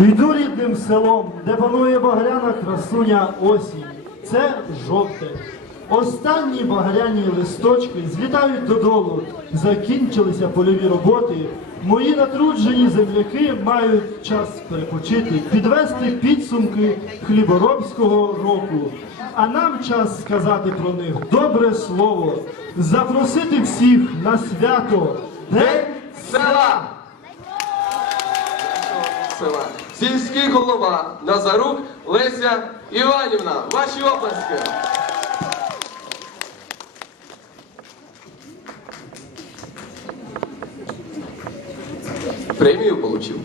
Йду рідним селом, де панує багряна красуня осінь. Це жовте. Останні багряні листочки злітають додолу. Закінчилися польові роботи. Мої натруджені земляки мають час перепочити, підвести підсумки хліборобського року. А нам час сказати про них добре слово, запросити всіх на свято. День Села! Села. Сільський голова Назарук Леся Іванівна. Ваші оплески. Премію получив.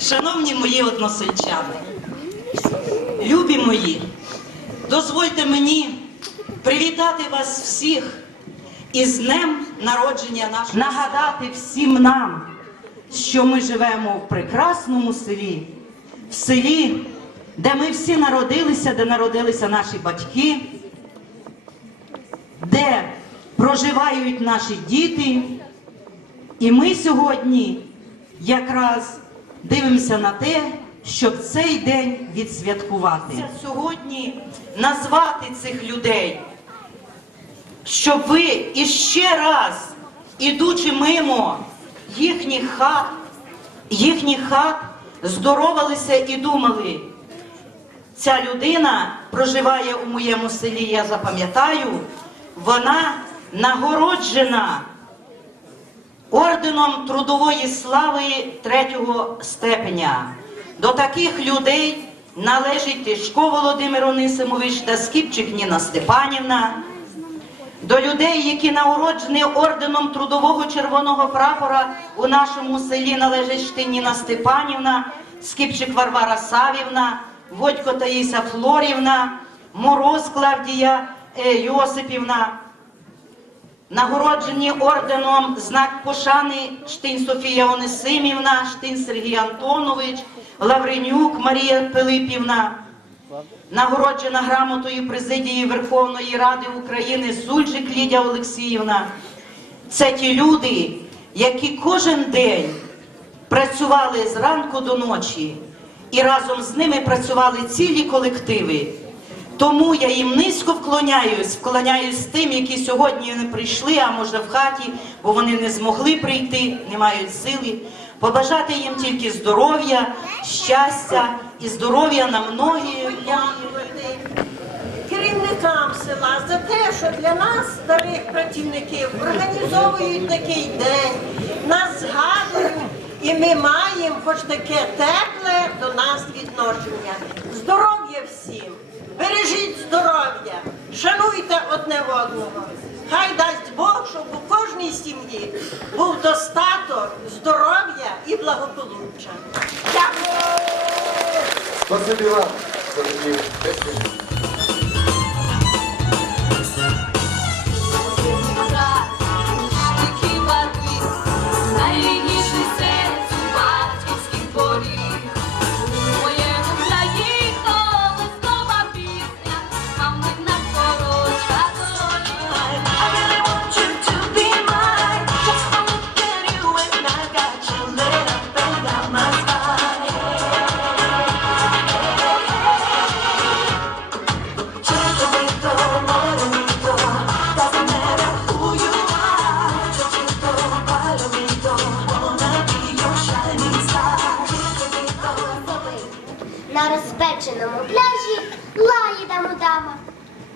Шановні мої односельчани, любі мої, дозвольте мені привітати вас всіх із днем народження нашого. Нагадати всім нам, що ми живемо в прекрасному селі, в селі, де ми всі народилися, де народилися наші батьки, де проживають наші діти. І ми сьогодні якраз дивимося на те, щоб цей день відсвяткувати. Сьогодні назвати цих людей, щоб ви іще раз, ідучи мимо їхніх хат, їхніх хат, здоровалися і думали. Ця людина проживає у моєму селі, я запам'ятаю, вона нагороджена орденом трудової слави третього степеня. До таких людей належить Тишко Володимир Онисимович та Скіпчик Ніна Степанівна. До людей, які нагороджені орденом трудового червоного прапора у нашому селі належить Штиніна Степанівна, Скіпчик Варвара Савівна, Водько Таїса Флорівна, Мороз Клавдія е, Йосипівна. Нагороджені орденом знак пошани Штинь Софія Онисимівна, Штинь Сергій Антонович, Лавренюк Марія Пилипівна. Нагороджена грамотою президії Верховної Ради України Сульжик Лідія Олексіївна. Це ті люди, які кожен день працювали зранку до ночі, і разом з ними працювали цілі колективи. Тому я їм низько вклоняюсь, вклоняюсь тим, які сьогодні не прийшли, а може в хаті, бо вони не змогли прийти, не мають сили. Побажати їм тільки здоров'я, щастя і здоров'я на многі. керівникам села за те, що для нас, старих працівників, організовують такий день, нас згадують, і ми маємо хоч таке тепле до нас відношення. Здоров'я всім! Бережіть здоров'я, шануйте одне одного. Хай дасть Бог, щоб у кожній сім'ї був достаток, здоров'я і благополуччя. Дякую! Спасибі вам за розпеченому пляжі лає дама.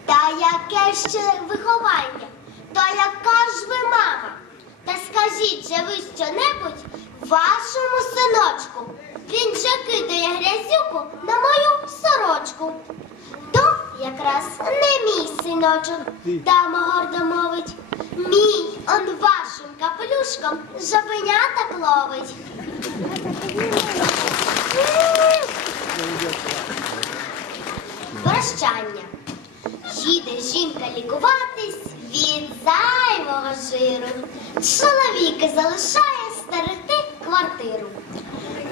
Та яке ще виховання, то яка ж ви мама? Та скажіть же ви щонебудь вашому синочку. Він же кидає грязюку на мою сорочку. То якраз не мій синочок, дама гордо мовить. Мій он вашим капелюшком жабеняток ловить. Прощання. Їде жінка лікуватись від зайвого жиру. Чоловіки залишає стерегти квартиру.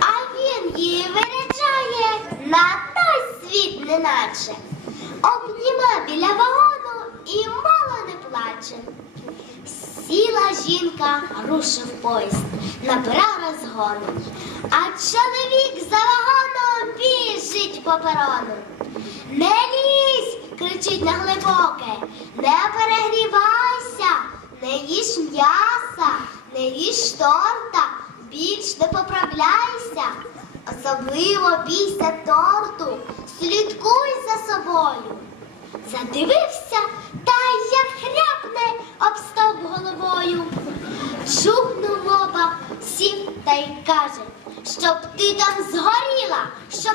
А він її виряджає на той світ неначе. Обніма біля вагону і мало не плаче. Сіла жінка, рушив поїзд, набирав розгону. А чоловік за вагоном біжить по перону. Не лізь, кричить на глибоке, не перегрівайся, не їж м'яса, не їж торта, більш не поправляйся. Особливо бійся торту, слідкуй за собою. Задивився та як хряпне об стовп головою. Чухнув лоба, сів та й каже, щоб ти там згоріла, щоб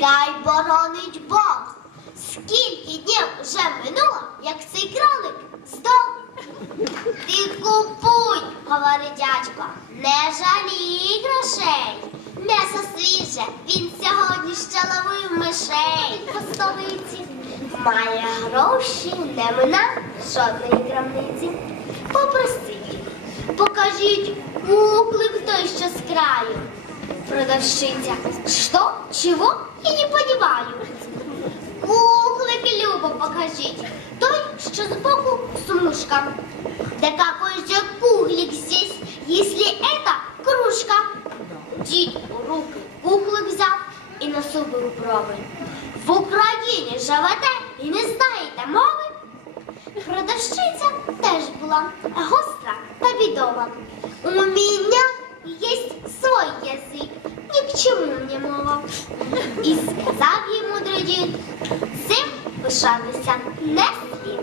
Хай боронить Бог. Скільки днів вже минуло, як цей кролик здох. Ти купуй, говорить дядько, не жалій грошей. М'ясо свіже, він сьогодні ще ловив мишей по столиці. Має гроші, не мина жодної крамниці. Попросіть, їх, покажіть куклик той, що з краю. Продавщиця, що, чого і не понімаю. Куклик любо покажіть, той, що збоку смужка. Да какой же куглик здесь, если это кружка? Дід у руки куклик взяв і на беру проби. В Україні живете і не знаєте мови? Продавщиця теж була гостра та відома. У мене є чому не мова. І сказав мудрий дід, цим пишатися не слід,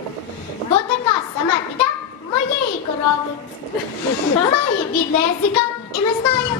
бо така сама біда моєї корови. Має бідна язика і не знає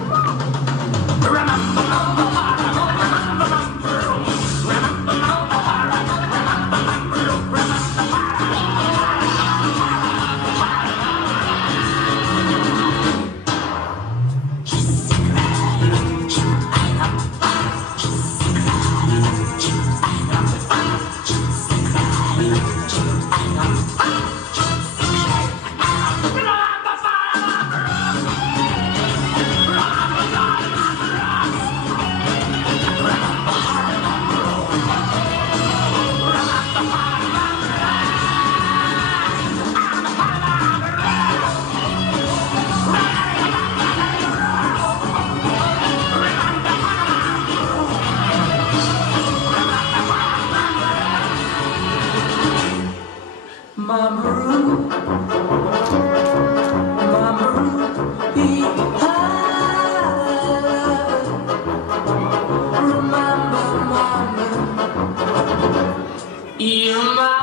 You might